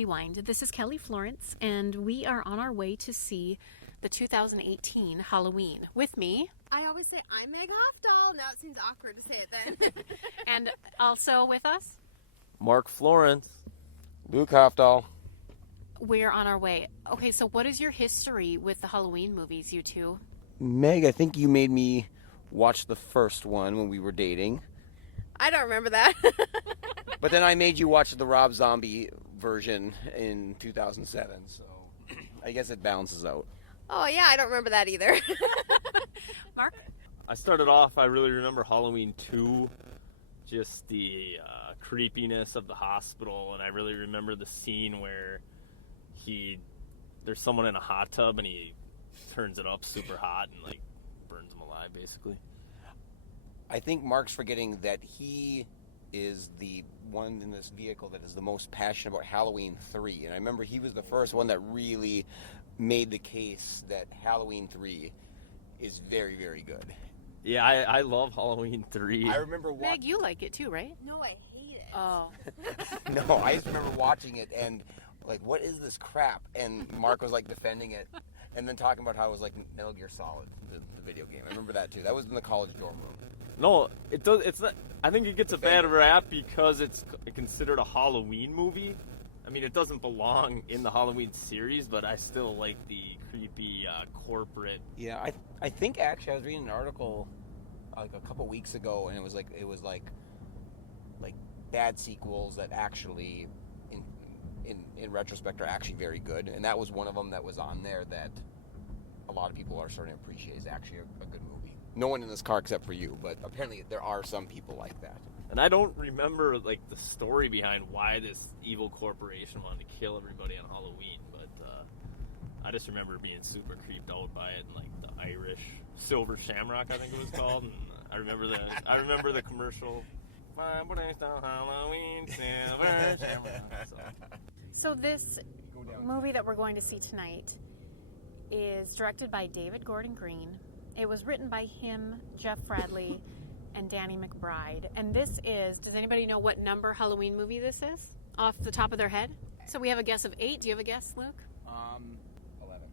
Rewind. This is Kelly Florence, and we are on our way to see the 2018 Halloween. With me, I always say I'm Meg Hofdahl. Now it seems awkward to say it then. and also with us, Mark Florence. Luke Hofdahl. we're on our way. Okay, so what is your history with the Halloween movies, you two? Meg, I think you made me watch the first one when we were dating. I don't remember that. But then I made you watch the Rob Zombie version in 2007, so I guess it balances out. Oh, yeah, I don't remember that either. Mark? I started off, I really remember Halloween 2, just the creepiness of the hospital, and I really remember the scene where there's someone in a hot tub and he turns it up super hot and like burns them alive basically. I think Mark's forgetting that he is the one in this vehicle that is the most passionate about Halloween 3. And I remember he was the first one that really made the case that Halloween 3 is very, very good. Yeah, I love Halloween 3. I remember Meg, you like it too, right? No, I hate it. Oh. No, I just remember watching it and like, what is this crap? And Mark was like defending it and then talking about how it was like Metal Gear Solid, the video game. I remember that too. That was in the college dorm room. No, it does. It's not. I think it gets a bad rap because it's considered a Halloween movie. I mean, it doesn't belong in the Halloween series, but I still like the creepy corporate. Yeah, I think actually I was reading an article like a couple weeks ago, and it was like bad sequels that actually in retrospect are actually very good, and that was one of them that was on there that a lot of people are starting to appreciate is actually a good movie. No one in this car except for you, but apparently there are some people like that. And I don't remember like the story behind why this evil corporation wanted to kill everybody on Halloween, but I just remember being super creeped out by it, and like the Irish Silver Shamrock, I think it was called. And I remember the commercial. Halloween Silver Shamrock. So this movie that we're going to see tonight is directed by David Gordon Green. It was written by him, Jeff Bradley, and Danny McBride. And this is, does anybody know what number Halloween movie this is? Off the top of their head? So we have a guess of 8. Do you have a guess, Luke? 11.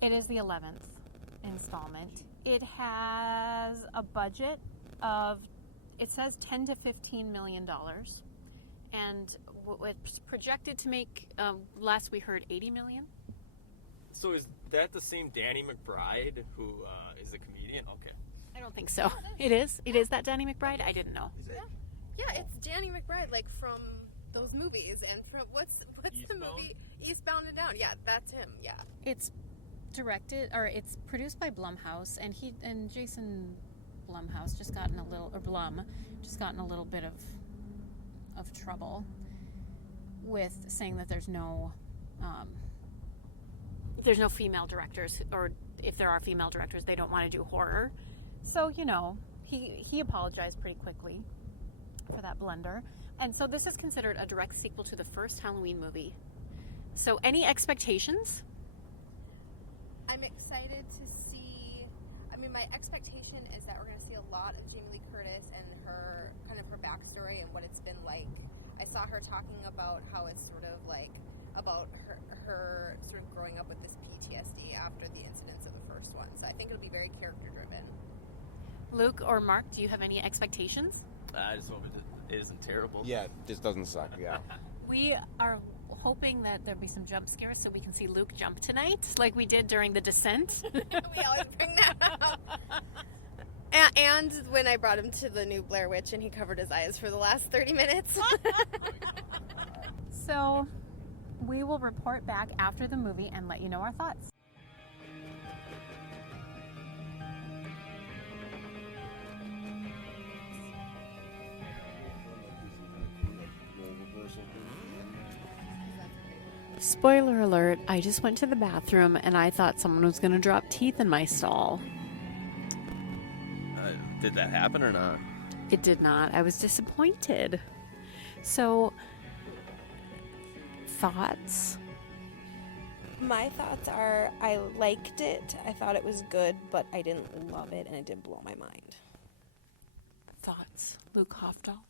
10. It is the 11th installment. It has a budget of, it says $10 to $15 million. And it's projected to make, last we heard, $80 million. So is that the same Danny McBride who is a comedian? Okay. I don't think so. It is? It is that Danny McBride? I didn't know. Is it? Yeah, it's Danny McBride, like from those movies. And from what's the movie? Eastbound and Down. Yeah, that's him. Yeah. It's directed, or it's produced by Blumhouse, and Jason Blumhouse just gotten a little bit of trouble with saying that there's no female directors, or if there are female directors, they don't want to do horror. So, he apologized pretty quickly for that blunder. And so this is considered a direct sequel to the first Halloween movie. So any expectations? I'm excited to see. I mean, my expectation is that we're going to see a lot of Jamie Lee Curtis and her backstory and what it's been like. I saw her talking about how it's sort of like about her sort of growing up with this PTSD after the incidents of the first one. So I think it'll be very character driven. Luke or Mark, do you have any expectations? I just hope it isn't terrible. Yeah, this doesn't suck, yeah. We are hoping that there'll be some jump scares so we can see Luke jump tonight, like we did during The Descent. We always bring that up. And when I brought him to the new Blair Witch and he covered his eyes for the last 30 minutes. So we will report back after the movie and let you know our thoughts. Spoiler alert, I just went to the bathroom and I thought someone was going to drop teeth in my stall. Did that happen or not? It did not. I was disappointed. So, thoughts? My thoughts are I liked it. I thought it was good, but I didn't love it and it did blow my mind. Thoughts? Luke Hofdahl?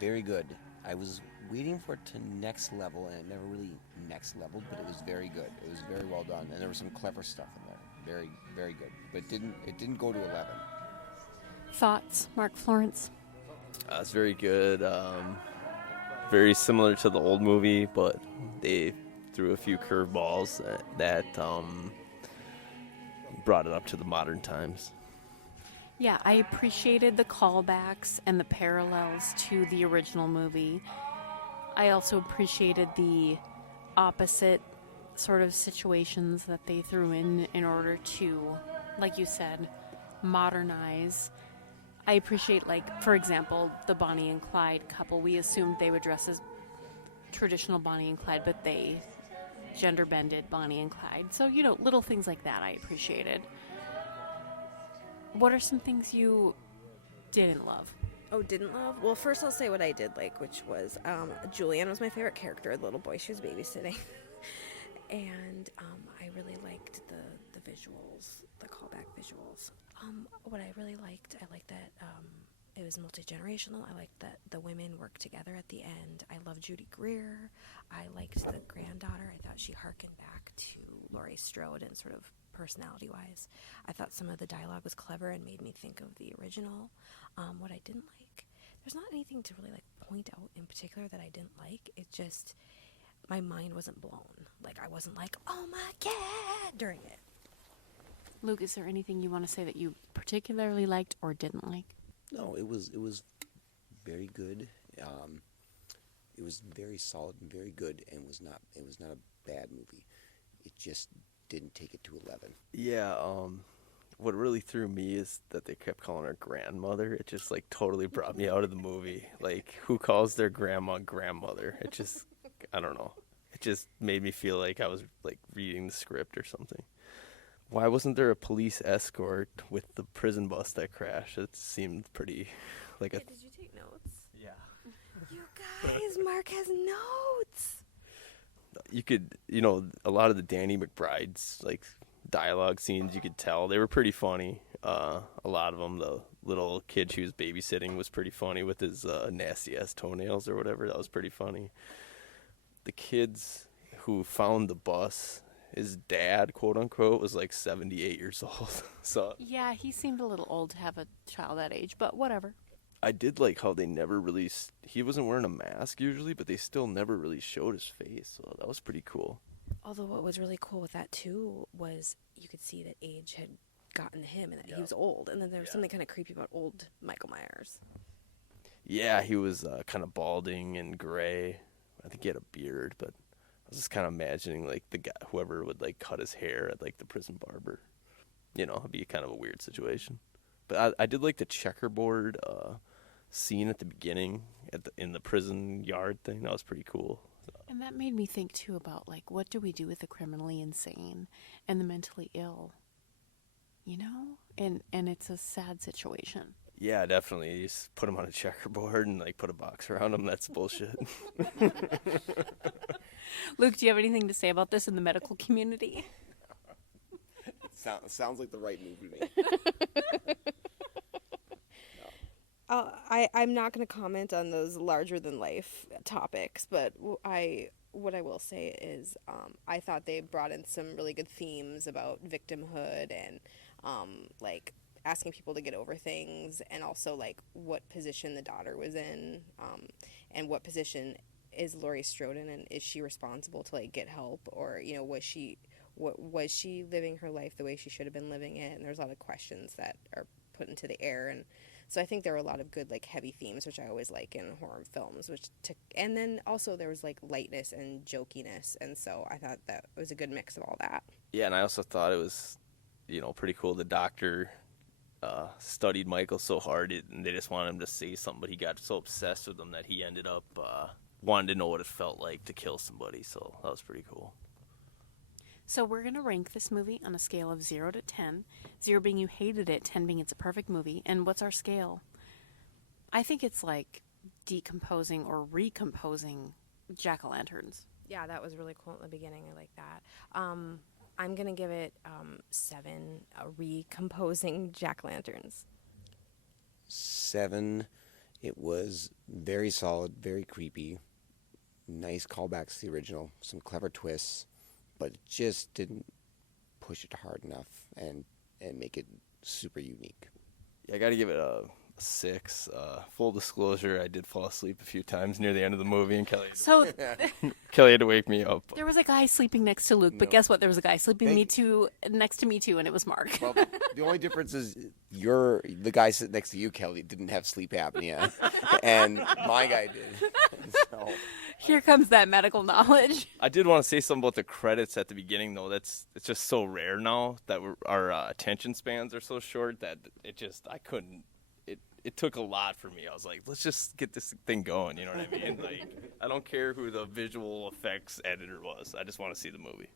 Very good. I was waiting for it to next level, and it never really next leveled, but it was very good. It was very well done, and there was some clever stuff in there. Very, very good. But it didn't go to 11. Thoughts, Mark Florence? It's very good. Very similar to the old movie, but they threw a few curveballs that brought it up to the modern times. Yeah, I appreciated the callbacks and the parallels to the original movie. I also appreciated the opposite sort of situations that they threw in order to, like you said, modernize. I appreciate, like, for example, the Bonnie and Clyde couple. We assumed they would dress as traditional Bonnie and Clyde, but they gender-bended Bonnie and Clyde. So, you know, little things like that I appreciated. What are some things you didn't love? Oh, didn't love? Well, first I'll say what I did like, which was Julianne was my favorite character, the little boy she was babysitting. And I really liked the visuals, the callback visuals. What I really liked, I liked that it was multi-generational. I liked that the women worked together at the end. I loved Judy Greer. I liked the granddaughter. I thought she harkened back to Laurie Strode and sort of personality-wise. I thought some of the dialogue was clever and made me think of the original. What I didn't like, there's not anything to really like point out in particular that I didn't like. It just, my mind wasn't blown. Like, I wasn't like, oh my God, during it. Luke, is there anything you want to say that you particularly liked or didn't like? No, it was very good. It was very solid and very good, and was not a bad movie. It just didn't take it to 11. Yeah, what really threw me is that they kept calling her grandmother. It just, like, totally brought me out of the movie. Like, who calls their grandma grandmother? It just, I don't know. It just made me feel like I was, like, reading the script or something. Why wasn't there a police escort with the prison bus that crashed? It seemed pretty, like a... Did you take notes? Yeah. You guys, Mark has notes. You could, you know, a lot of the Danny McBride's, like, dialogue scenes, you could tell they were pretty funny. A lot of them, the little kid she was babysitting was pretty funny with his nasty ass toenails or whatever. That was pretty funny. The kids who found the bus, his dad, quote unquote, was like 78 years old. So Yeah, he seemed a little old to have a child that age, but whatever. I did like how they never really, he wasn't wearing a mask usually, but they still never really showed his face. So that was pretty cool. Although what was really cool with that too was you could see that age had gotten to him and that he was old, and then there was something kind of creepy about old Michael Myers. Yeah, he was kind of balding and gray. I think he had a beard, but I was just kind of imagining like the guy, whoever would like cut his hair at like the prison barber. You know, it'd be kind of a weird situation. But I did like the checkerboard scene at the beginning in the prison yard thing. That was pretty cool. And that made me think too about, like, what do we do with the criminally insane and the mentally ill? You know? And it's a sad situation. Yeah, definitely. You just put him on a checkerboard and like put a box around him. That's bullshit. Luke, do you have anything to say about this in the medical community? Sounds like the right move to make. I'm not going to comment on those larger than life topics, but what I will say is I thought they brought in some really good themes about victimhood and like asking people to get over things, and also like what position the daughter was in, and what position is Laurie Strode in, and is she responsible to like get help, or you know, was she living her life the way she should have been living it? And there's a lot of questions that are put into the air, and so I think there were a lot of good like heavy themes, which I always like in horror films, and then also there was like lightness and jokiness, and so I thought that was a good mix of all that. Yeah, and I also thought it was, you know, pretty cool. The doctor studied Michael so hard, and they just wanted him to say something, but he got so obsessed with him that he ended up wanting to know what it felt like to kill somebody. So that was pretty cool. So we're going to rank this movie on a scale of 0 to 10. 0 being you hated it, 10 being it's a perfect movie. And what's our scale? I think it's like decomposing or recomposing jack-o'-lanterns. Yeah, that was really cool in the beginning. I like that. I'm going to give it 7 recomposing jack-lanterns. 7 It was very solid, very creepy, nice callbacks to the original, some clever twists, but it just didn't push it hard enough and make it super unique. Yeah, I got to give it a 6. Full disclosure, I did fall asleep a few times near the end of the movie, and So Kelly had to wake me up. there was a guy sleeping next to Luke, but No. guess what? There was a guy sleeping Thank- next to me too, and it was Mark. Well, the only difference is the guy sitting next to you, Kelly, didn't have sleep apnea, and my guy did. So, Here comes that medical knowledge. I did want to say something about the credits at the beginning, though. It's just so rare now that our attention spans are so short that I couldn't. It took a lot for me. I was like, let's just get this thing going. You know what I mean? Like, I don't care who the visual effects editor was. I just want to see the movie.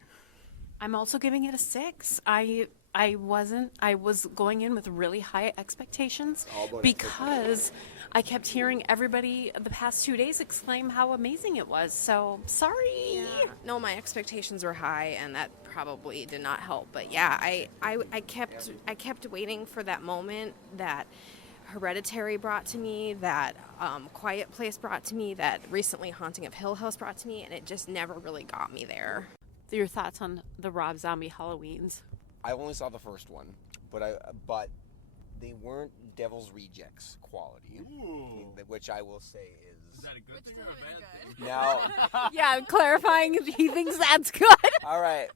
I'm also giving it a 6. I was going in with really high expectations because I kept hearing everybody the past 2 days exclaim how amazing it was. So sorry. No, my expectations were high, and that probably did not help. But yeah, I kept waiting for that moment that Hereditary brought to me, that Quiet Place brought to me, that recently Haunting of Hill House brought to me, and it just never really got me there. Your thoughts on the Rob Zombie Halloweens? I only saw the first one, but they weren't Devil's Rejects quality, which I will say is that a good thing or a bad thing? now. Yeah, clarifying he thinks that's good. All right.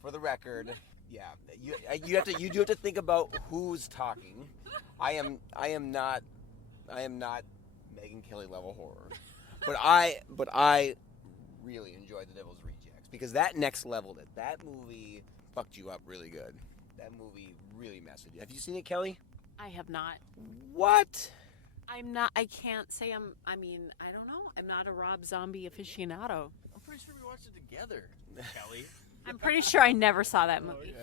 For the record, yeah, you do have to think about who's talking. I am not Megan Kelly level horror, but I really enjoyed The Devil's Rejects because that next level, that movie fucked you up really good. That movie really messed with you. Have you seen it, Kelly? I have not. What? I can't say I don't know. I'm not a Rob Zombie aficionado. I'm pretty sure we watched it together, Kelly. I'm pretty sure I never saw that movie.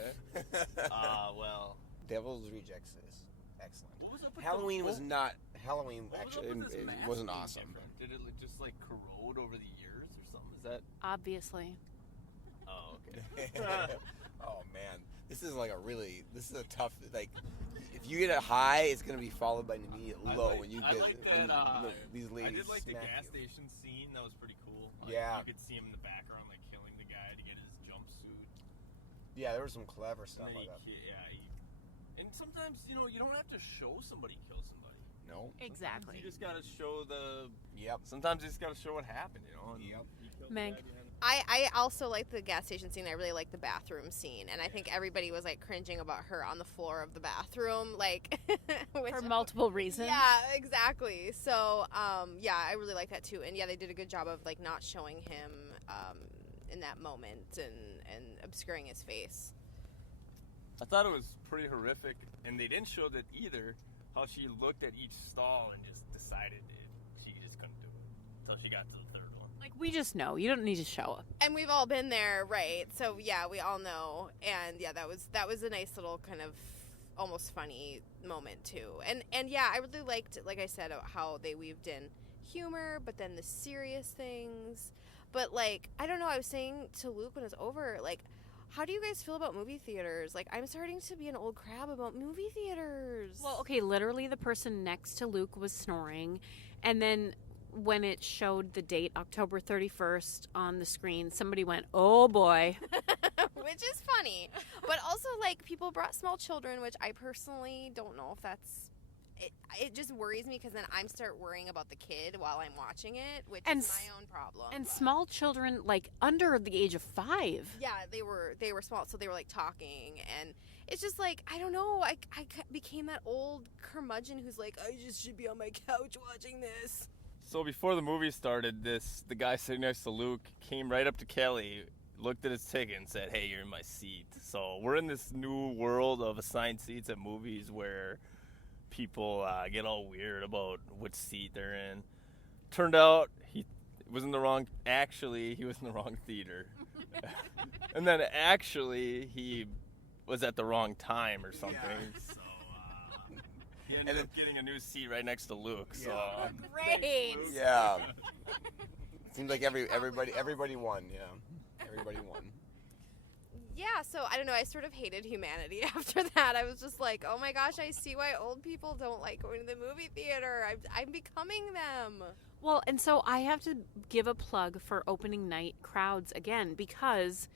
Well. Devil's Rejects is excellent. What was up with Halloween the, was not. Halloween what was actually up with this it mask wasn't being awesome. different? Did it just like corrode over the years or something? Is that? Obviously. Oh, okay. Oh man, this is a tough if you get a high, it's gonna be followed by an immediate low when you get these ladies. I did like the smack gas you. station scene. That was pretty cool. Yeah. You could see him in the background, like killing the guy to get his jumpsuit. Yeah, there was some clever stuff And then like that. and sometimes you don't have to show somebody kill somebody. No. Exactly. You just gotta show Yep. Sometimes you just gotta show what happened. And Yep. you killed the Meg. guy behind the- I also like the gas station scene. I really like the bathroom scene, and I think everybody was like cringing about her on the floor of the bathroom, like which, For multiple reasons. yeah, exactly. So yeah, I really like that too. And yeah, they did a good job of like not showing him in that moment and obscuring his face. I thought it was pretty horrific, and they didn't show that either. How she looked at each stall and just decided she just couldn't do it until she got to the third one. Like, we just know. You don't need to show up. And we've all been there, right? So yeah, we all know. And yeah, that was a nice little kind of almost funny moment too. And yeah, I really liked, like I said, how they weaved in humor, but then the serious things. But like, I don't know, I was saying to Luke when it was over, like, how do you guys feel about movie theaters? Like, I'm starting to be an old crab about movie theaters. Well, okay, literally the person next to Luke was snoring, and then when it showed the date, October 31st, on the screen, somebody went, oh boy. Which is funny. But also, like, people brought small children, which I personally don't know if that's... It just worries me because then I'm start worrying about the kid while I'm watching it, which And is my own problem. And but- small children, like, under the age of 5. Yeah, they were small, so they were, like, talking, and it's just, like, I don't know, I became that old curmudgeon who's like, I just should be on my couch watching this. So before the movie started, the guy sitting next to Luke came right up to Kelly, looked at his ticket, and said, "Hey, you're in my seat." So we're in this new world of assigned seats at movies where people get all weird about which seat they're in. Turned out he was in the wrong. Actually, he was in the wrong theater, and then actually he was at the wrong time or something. Yeah. So he ended up getting a new seat right next to Luke. So. Yeah. Great. Yeah. Seems like everybody won. Yeah. Everybody won. Yeah, so I don't know, I sort of hated humanity after that. I was just like, oh my gosh, I see why old people don't like going to the movie theater. I'm becoming them. Well, and so I have to give a plug for opening night crowds again, because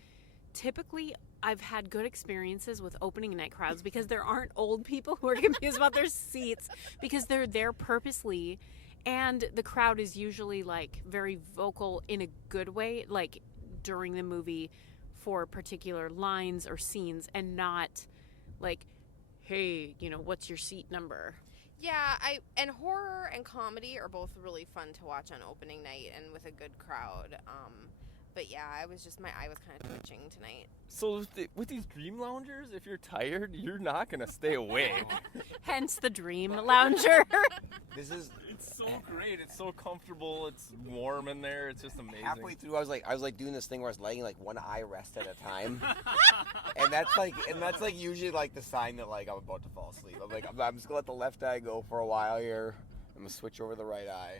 typically I've had good experiences with opening night crowds because there aren't old people who are confused about their seats because they're there purposely, and the crowd is usually like very vocal in a good way, like during the movie for particular lines or scenes, and not like, hey, what's your seat number? Yeah, and horror and comedy are both really fun to watch on opening night and with a good crowd. But yeah, my eye was kind of twitching tonight. So with these Dream Loungers, if you're tired, you're not gonna stay awake. Hence the Dream Lounger. It's so great. It's so comfortable. It's warm in there. It's just amazing. Halfway through, I was like doing this thing where I was letting like one eye rest at a time, and that's like usually like the sign that like I'm about to fall asleep. I'm just gonna let the left eye go for a while here. I'm gonna switch over the right eye.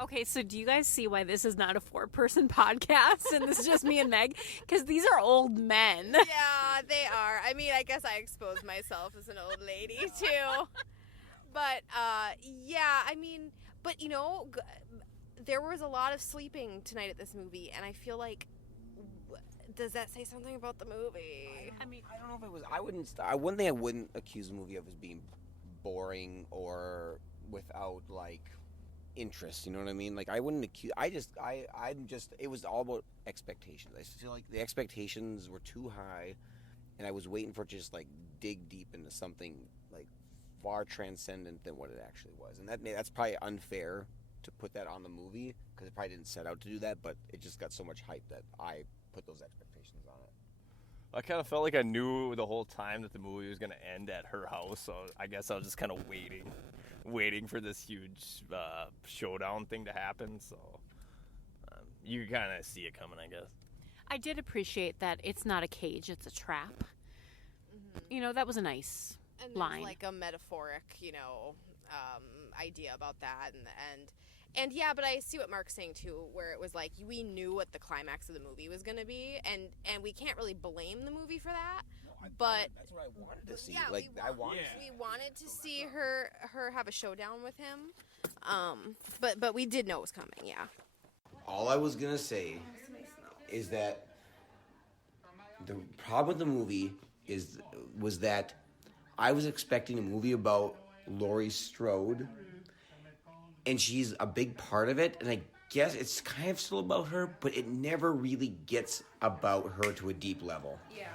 Okay, so do you guys see why this is not a 4-person podcast and this is just me and Meg? Because these are old men. Yeah, they are. I mean, I guess I exposed myself as an old lady too. But yeah, I mean, but there was a lot of sleeping tonight at this movie, and I feel like, does that say something about the movie? I don't know if it was. One thing I wouldn't accuse the movie of is being boring or without like interest. You know what I mean? Like I wouldn't accuse. It was all about expectations. I feel like the expectations were too high, and I was waiting for it to just like dig deep into something like far transcendent than what it actually was. And that's probably unfair to put that on the movie because it probably didn't set out to do that, but it just got so much hype that I put those expectations on it. I kind of felt like I knew the whole time that the movie was going to end at her house, so I guess I was just kind of waiting for this huge showdown thing to happen, so you kind of see it coming, I guess. I did appreciate that it's not a cage, it's a trap. Mm-hmm. That was a nice line. Like a metaphoric, idea about that, and yeah, but I see what Mark's saying too, where it was like we knew what the climax of the movie was going to be, and we can't really blame the movie for that. But that's what I wanted to see. Yeah, we wanted to see her have a showdown with him. But we did know it was coming. Yeah. All I was gonna say is that the problem with the movie was that I was expecting a movie about Laurie Strode, and she's a big part of it, and I guess it's kind of still about her, but it never really gets about her to a deep level. Yeah.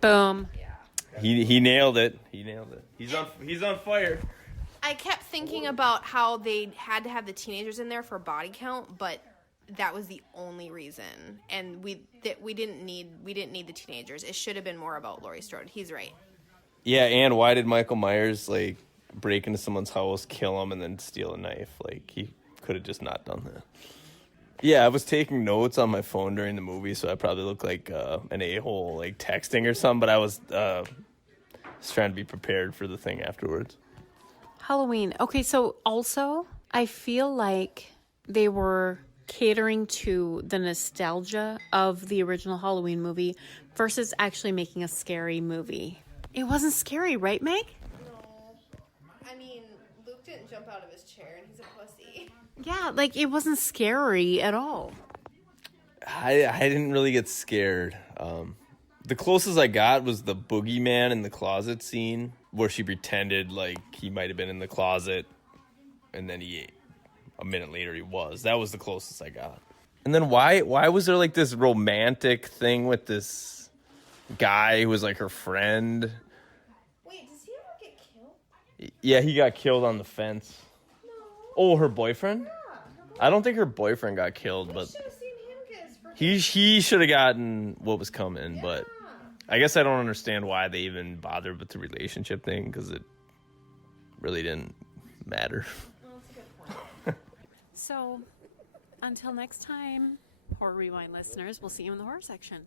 Boom. Yeah. He nailed it. He's on fire. I kept thinking about how they had to have the teenagers in there for body count, but that was the only reason, and we didn't need the teenagers. It should have been more about Laurie Strode. He's right. Yeah, and why did Michael Myers break into someone's house, kill him, and then steal a knife? He could have just not done that. Yeah, I was taking notes on my phone during the movie, so I probably look like an a-hole, texting or something, but I was trying to be prepared for the thing afterwards. Halloween. Okay, so also, I feel like they were catering to the nostalgia of the original Halloween movie versus actually making a scary movie. It wasn't scary, right, Meg? No. I mean, Luke didn't jump out of his chair, and he's a pussy. Yeah, it wasn't scary at all. I didn't really get scared. The closest I got was the boogeyman in the closet scene where she pretended like he might have been in the closet, and then a minute later he was. That was the closest I got. And then why was there this romantic thing with this guy who was her friend? Wait, does he ever get killed? Yeah, he got killed on the fence. No. Oh, her boyfriend? Yeah, I don't think her boyfriend got killed, but should have seen him get he should have gotten what was coming, but I guess I don't understand why they even bothered with the relationship thing, because it really didn't matter. Well, that's a good point. So, until next time, Horror Rewind listeners, we'll see you in the horror section.